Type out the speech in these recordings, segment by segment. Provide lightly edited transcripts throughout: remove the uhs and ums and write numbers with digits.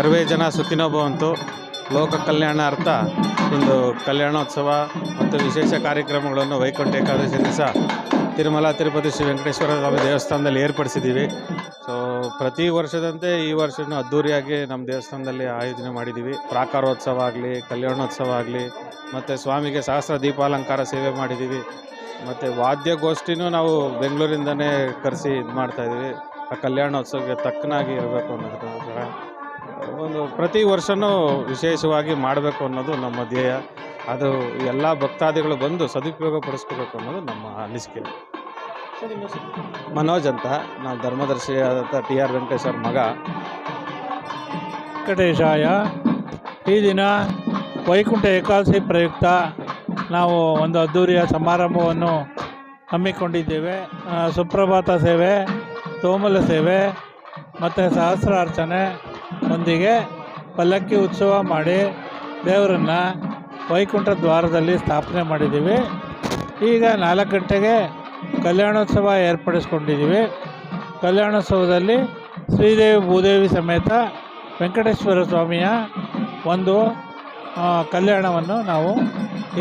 ಸರ್ವೇ ಜನ ಸುಖಿನೋ ಭವಂತು. ಲೋಕ ಕಲ್ಯಾಣಾರ್ಥ ಇಂದು ಕಲ್ಯಾಣೋತ್ಸವ ಮತ್ತು ವಿಶೇಷ ಕಾರ್ಯಕ್ರಮಗಳನ್ನು ವೈಕುಂಠ ಏಕಾದಶಿ ದಿವಸ ತಿರುಮಲ ತಿರುಪತಿ ಶ್ರೀ ವೆಂಕಟೇಶ್ವರ ಸ್ವಾಮಿ ದೇವಸ್ಥಾನದಲ್ಲಿ ಏರ್ಪಡಿಸಿದ್ದೀವಿ. ಸೊ ಪ್ರತಿ ವರ್ಷದಂತೆ ಈ ವರ್ಷವೂ ಅದ್ಧೂರಿಯಾಗಿ ನಮ್ಮ ದೇವಸ್ಥಾನದಲ್ಲಿ ಆಯೋಜನೆ ಮಾಡಿದ್ದೀವಿ. ಪ್ರಾಕಾರೋತ್ಸವ ಆಗಲಿ, ಕಲ್ಯಾಣೋತ್ಸವ ಆಗಲಿ, ಮತ್ತು ಸ್ವಾಮಿಗೆ ಸಹಸ್ರ ದೀಪಾಲಂಕಾರ ಸೇವೆ ಮಾಡಿದ್ದೀವಿ. ಮತ್ತು ವಾದ್ಯಗೋಷ್ಠಿನೂ ನಾವು ಬೆಂಗಳೂರಿಂದನೇ ಕರೆಸಿ ಇದು ಮಾಡ್ತಾಯಿದ್ದೀವಿ. ಆ ಕಲ್ಯಾಣೋತ್ಸವಕ್ಕೆ ತಕ್ಕನಾಗಿ ಇರಬೇಕು ಅನ್ನೋದಕ್ಕೋಸ್ಕರ ಒಂದು ಪ್ರತಿ ವರ್ಷವೂ ವಿಶೇಷವಾಗಿ ಮಾಡಬೇಕು ಅನ್ನೋದು ನಮ್ಮ ಧ್ಯೇಯ. ಅದು ಎಲ್ಲ ಭಕ್ತಾದಿಗಳು ಬಂದು ಸದುಪಯೋಗ ಪಡಿಸ್ಕೋಬೇಕು ಅನ್ನೋದು ನಮ್ಮ ಅನಿಸಿಕೆ. ಮನೋಜ್ ಅಂತ, ನಾವು ಧರ್ಮದರ್ಶಿಯಾದಂಥ TR ವೆಂಕಟೇಶ್ವರ ಮಗ. ವೆಂಕಟೇಶಾಯ. ಈ ದಿನ ವೈಕುಂಠ ಏಕಾದಶಿ ಪ್ರಯುಕ್ತ ನಾವು ಒಂದು ಅದ್ಧೂರಿಯ ಸಮಾರಂಭವನ್ನು ಹಮ್ಮಿಕೊಂಡಿದ್ದೇವೆ. ಸುಪ್ರಭಾತ ಸೇವೆ, ತೋಮಲ ಸೇವೆ ಮತ್ತು ಸಹಸ್ರಾರ್ಚನೆ ಒಂದಿಗೆ ಪಲ್ಲಕ್ಕಿ ಉತ್ಸವ ಮಾಡಿ ದೇವರನ್ನು ವೈಕುಂಠ ದ್ವಾರದಲ್ಲಿ ಸ್ಥಾಪನೆ ಮಾಡಿದ್ದೀವಿ. ಈಗ 4 ಗಂಟೆಗೆ ಕಲ್ಯಾಣೋತ್ಸವ ಏರ್ಪಡಿಸ್ಕೊಂಡಿದ್ದೀವಿ. ಕಲ್ಯಾಣೋತ್ಸವದಲ್ಲಿ ಶ್ರೀದೇವಿ ಭೂದೇವಿ ಸಮೇತ ವೆಂಕಟೇಶ್ವರ ಸ್ವಾಮಿಯ ಒಂದು ಕಲ್ಯಾಣವನ್ನು ನಾವು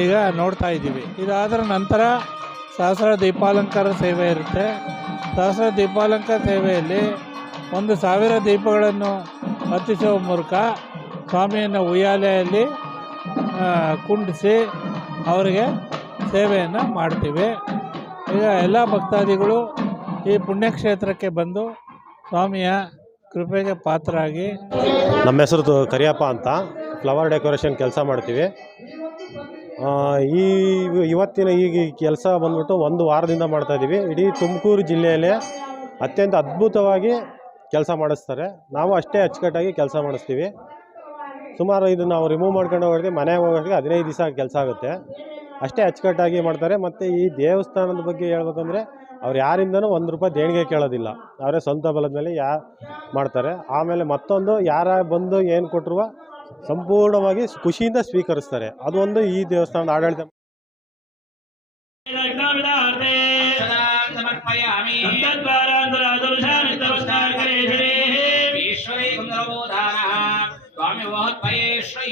ಈಗ ನೋಡ್ತಾ ಇದ್ದೀವಿ. ಇದಾದರ ನಂತರ ಸಹಸ್ರ ದೀಪಾಲಂಕಾರ ಸೇವೆ ಇರುತ್ತೆ. ಸಹಸ್ರ ದೀಪಾಲಂಕಾರ ಸೇವೆಯಲ್ಲಿ 1,000 ದೀಪಗಳನ್ನು ಹತ್ತಿಸುವ ಮೂಲಕ ಸ್ವಾಮಿಯನ್ನು ಉಯ್ಯಾಲೆಯಲ್ಲಿ ಕುಂಡಿಸಿ ಅವರಿಗೆ ಸೇವೆಯನ್ನು ಮಾಡ್ತೀವಿ. ಈಗ ಎಲ್ಲ ಭಕ್ತಾದಿಗಳು ಈ ಪುಣ್ಯಕ್ಷೇತ್ರಕ್ಕೆ ಬಂದು ಸ್ವಾಮಿಯ ಕೃಪೆಗೆ ಪಾತ್ರರಾಗಿ. ನಮ್ಮ ಹೆಸರು ಕರಿಯಪ್ಪ ಅಂತ, ಫ್ಲವರ್ ಡೆಕೋರೇಷನ್ ಕೆಲಸ ಮಾಡ್ತೀವಿ. ಇವತ್ತಿನ ಈ ಕೆಲಸ ಬಂದ್ಬಿಟ್ಟು 1 ವಾರದಿಂದ ಮಾಡ್ತಾಯಿದ್ದೀವಿ. ಇಡೀ ತುಮಕೂರು ಜಿಲ್ಲೆಯಲ್ಲೇ ಅತ್ಯಂತ ಅದ್ಭುತವಾಗಿ ಕೆಲಸ ಮಾಡಿಸ್ತಾರೆ. ನಾವು ಅಷ್ಟೇ ಅಚ್ಚುಕಟ್ಟಾಗಿ ಕೆಲಸ ಮಾಡಿಸ್ತೀವಿ. ಸುಮಾರು ಇದು ನಾವು ರಿಮೂವ್ ಮಾಡ್ಕೊಂಡು ಹೋಗ್ತೀವಿ, ಮನೆಗೆ ಹೋಗೋಕ್ಕೆ 15 ದಿವಸ ಕೆಲಸ ಆಗುತ್ತೆ. ಅಷ್ಟೇ ಅಚ್ಚುಕಟ್ಟಾಗಿ ಮಾಡ್ತಾರೆ. ಮತ್ತು ಈ ದೇವಸ್ಥಾನದ ಬಗ್ಗೆ ಹೇಳ್ಬೇಕಂದ್ರೆ ಅವ್ರು ಯಾರಿಂದನೂ ₹1 ದೇಣಿಗೆ ಕೇಳೋದಿಲ್ಲ. ಅವರೇ ಸ್ವಂತ ಬಲದ ಮೇಲೆ ಮಾಡ್ತಾರೆ. ಆಮೇಲೆ ಮತ್ತೊಂದು, ಯಾರ ಬಂದು ಏನು ಕೊಟ್ಟರು ಸಂಪೂರ್ಣವಾಗಿ ಖುಷಿಯಿಂದ ಸ್ವೀಕರಿಸ್ತಾರೆ. ಅದು ಒಂದು ಈ ದೇವಸ್ಥಾನದ ಆಡಳಿತ.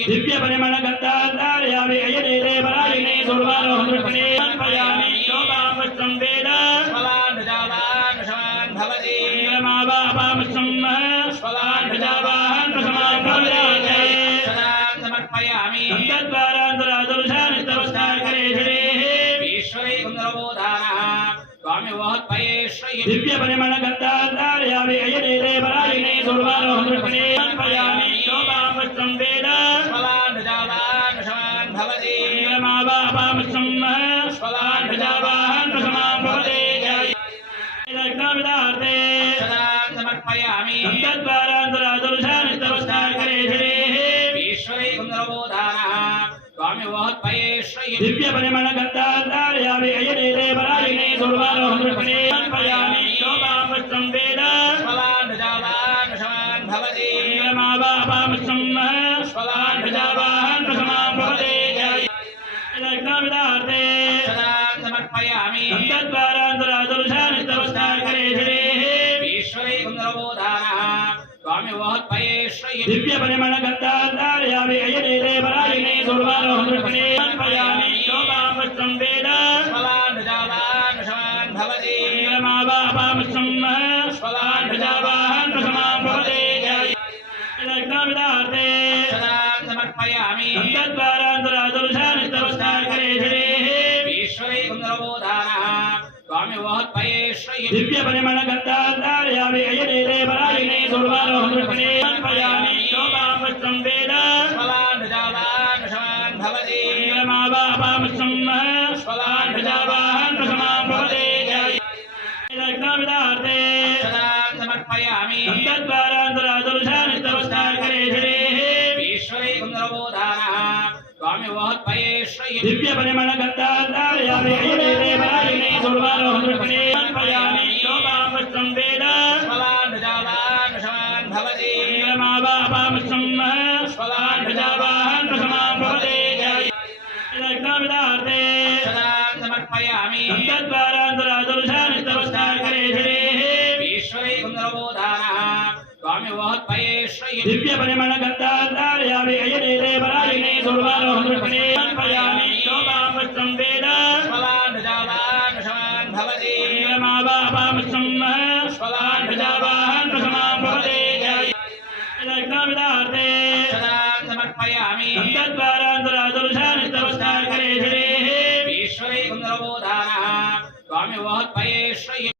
ದಿವ್ಯ ಪರಿಮಳ ಗಂಧಾಧಾರಯಾಮಿ ಅಯನೇರೆ ಬರಾಯಿನೇ ದುರ್ವಾರೋಹೃಪಣೇ ಪಯಾಮಿ ಯೋಗಾಮಸ್ತ್ರಂ ವೇದ ಸ್ವಲಾನ್ ಭಜಾವಾನ್ ಶಮಾನ್ ಭವತಿ ಮಾವಾಪಾಮಸ್ತ್ರಂ ಸ್ವಲಾನ್ ಭಜಾವಾನ್ ಶಮಾನ್ ಭವತಿ ಸದಾಂ ಸಮರ್ಪಯಾಮಿ ತದ್ವಾರಾಂತರಾದರುಷಾನಿ ತವಸ್ಥಾಕರೇ ಧರೇ ಈಶ್ವರೇ ಕುಂದರಬೋಧಾನಃ ಸ್ವಾಮಿ ವಹತ್ಪಯೇ ಶ್ರೀ ದಿವ್ಯ ಪರಿಮಳ ಗಂಧಾಧಾರಯಾಮಿ ಅಯನೇರೆ ಬರಾಯಿನೇ ದುರ್ವಾರೋಹೃಪಣೇ ಪಯಾಮಿ ಯೋಗಾಮಸ್ತ್ರಂ ವೇದ ಸ್ವಲಾನ್ ಭಜಾವಾನ್ ಶಮಾನ್ ಭವತಿ ಮಾವಾಪಾಮಸ್ತ್ರಂ ಸ್ವಲಾನ್ ಭಜಾವಾನ್ ಶಮಾನ್ ಭವತಿ ಯಜ್ಞವಿದಾರ್ತೆ ಸದಾಂ ಸಮರ್ಪಯಾಮಿ ತದ್ವಾರಾಂತರಾದರುಷಾನಿ ತವಸ್ಥಾಕರೇ ಧರೇ ಈಶ್ವರೇ ಕುಂದರಬೋಧಾನಃ ಸ್ವಾಮಿ ವಹತ್ಪಯೇ ಶ್ರೀ ದಿವ್ಯ ಪರಿಮಳ ಗಂಧಾಧಾರಯಾಮಿ ಅಯನೇರೆ ಬರಾಯಿನೇ ದುರ್ವಾರೋಹೃಪಣೇ ಪಯಾಮಿ ಯೋಗಾಮಸ್ತ್ರಂ ವೇದ ಸ್ವಲಾನ್ ಭಜಾವಾನ್ ಶಮಾನ್ ಭವತಿ ಮಾವಾಪಾಮಸ್ತ್ರಂ ಸ್ವಲಾನ್ ಭಜಾವಾನ್ ಶಮಾನ್ ಭವತಿ ಯಜ್ಞವಿದಾರ್ತೆ ಸದಾಂ ಸಮರ್ಪಯಾಮಿ ತದ್ವಾರಾಂತರಾದರುಷಾನಿ ತವಸ್ಥಾಕರೇ ಧರೇ ಈಶ್ವರೇ ಕುಂದರಬೋಧಾನಃ ಸ್ವಾಮಿ ವಹತ್ಪಯೇ ಶ್ರೀ ದಿವ್ಯ ಪರಿಮಳ ಗಂಧಾಧಾರಯಾಮಿ ಅಯನೇರೆ ಬರಾಯಿನೇ ದುರ್ವಾರೋಹೃಪಣೇ ಪಯಾಮಿ ಯೋಗಾಮಸ್ತ್ರಂ ವೇದ ಸ್ವಲಾನ್ ಭಜಾವಾನ್ ಶಮಾನ್ ಭವತಿ ಮಾವಾಪಾಮಸ್ತ್ರಂ ಸ್ವಲಾನ್ ಭಜಾವಾನ್ ಶಮಾನ್ ಭವತಿ ಯಜ್ಞವಿದಾರ್ತೆ ಸದಾಂ ಸಮರ್ಪಯಾಮಿ ತದ್ವಾರಾಂತರಾದರುಷಾನಿ ತವಸ್ಥಾಕರೇ ಧರೇ ಈಶ್ವರೇ ಕುಂದರಬೋಧಾನಃ ಸ್ವಾಮಿ ವಹತ್ಪಯೇ ಶ್ರೀ ದಿವ್ಯ ಪರಿಮಳ ಗಂಧಾಧಾರಯಾಮಿ ಅಯನೇರೆ ಬರಾಯಿನೇ ದುರ್ವಾರೋಹೃಪಣೇ ಪಯಾಮಿ ಯೋಗಾಮಸ್ತ್ರಂ ವೇದ ಸ್ವಲಾನ್ ಭಜಾವಾನ್ ಶಮಾನ್ ಭವತಿ ಮಾವಾಪಾಮಸ್ತ್ರಂ ಸ್ವಲಾನ್ ಭಜಾವಾನ್ ಶಮಾನ್ ಭವತಿ ಯಜ್ಞವಿದಾರ್ತೆ ಸದಾಂ ಸಮರ್ಪಯಾಮಿ ತದ್ವಾರಾಂತರಾದರುಷಾನಿ ತವಸ್ಥಾಕರೇ ಧರೇ ಈಶ್ವರೇ ಕುಂದರಬೋಧಾನಃ ಸ್ವಾಮಿ ವಹತ್ಪಯೇ ಶ್ರೀ ದಿವ್ಯ ಪರಿಮಳ ಗಂಧಾಧಾರಯಾಮಿ ಅಯನೇರೆ ಬರಾಯಿನೇ ದುರ್ವಾರೋಹೃಪಣೇ ಪಯಾಮಿ ಯೋಗಾಮಸ್ತ್ರಂ ವೇದ ಸ್ವಲಾನ್ ಭಜಾವಾನ್ ಶಮಾನ್ ಭವತಿ ಮಾವಾಪಾಮಸ್ತ್ರಂ ಸ್ವಲಾನ್ ಭಜಾವಾನ್ ಶಮಾನ್ ಭವತಿ ಯಜ್ಞವಿದಾರ್ತೆ ಸದಾಂ ಸಮರ್ಪಯಾಮಿ ತದ್ವಾರಾಂತರಾದರುಷಾನಿ ತವಸ್ಥಾಕರೇ ಧರೇ ಈಶ್ವರೇ ಕುಂದರಬೋಧಾನಃ ಸ್ವಾಮಿ वोहत्पये श्रये दिव्य परिमल गन्धाधारयामि अयने देवरायणे दुर्वारो हृदये अर्पयामि शोभावस्त्रं वेद स्वलान् जावान् शवान् भवति मावापामस्त्रं स्वलान् प्रजावान् प्रसमान् भवति यज्ञविदार्थे सदां समर्पयामि तद्वारान्तरादुर्शानिस्तवस्थाकरे ईश्वरे कुन्दरबोधानः स्वामी वोहत्पये श्रये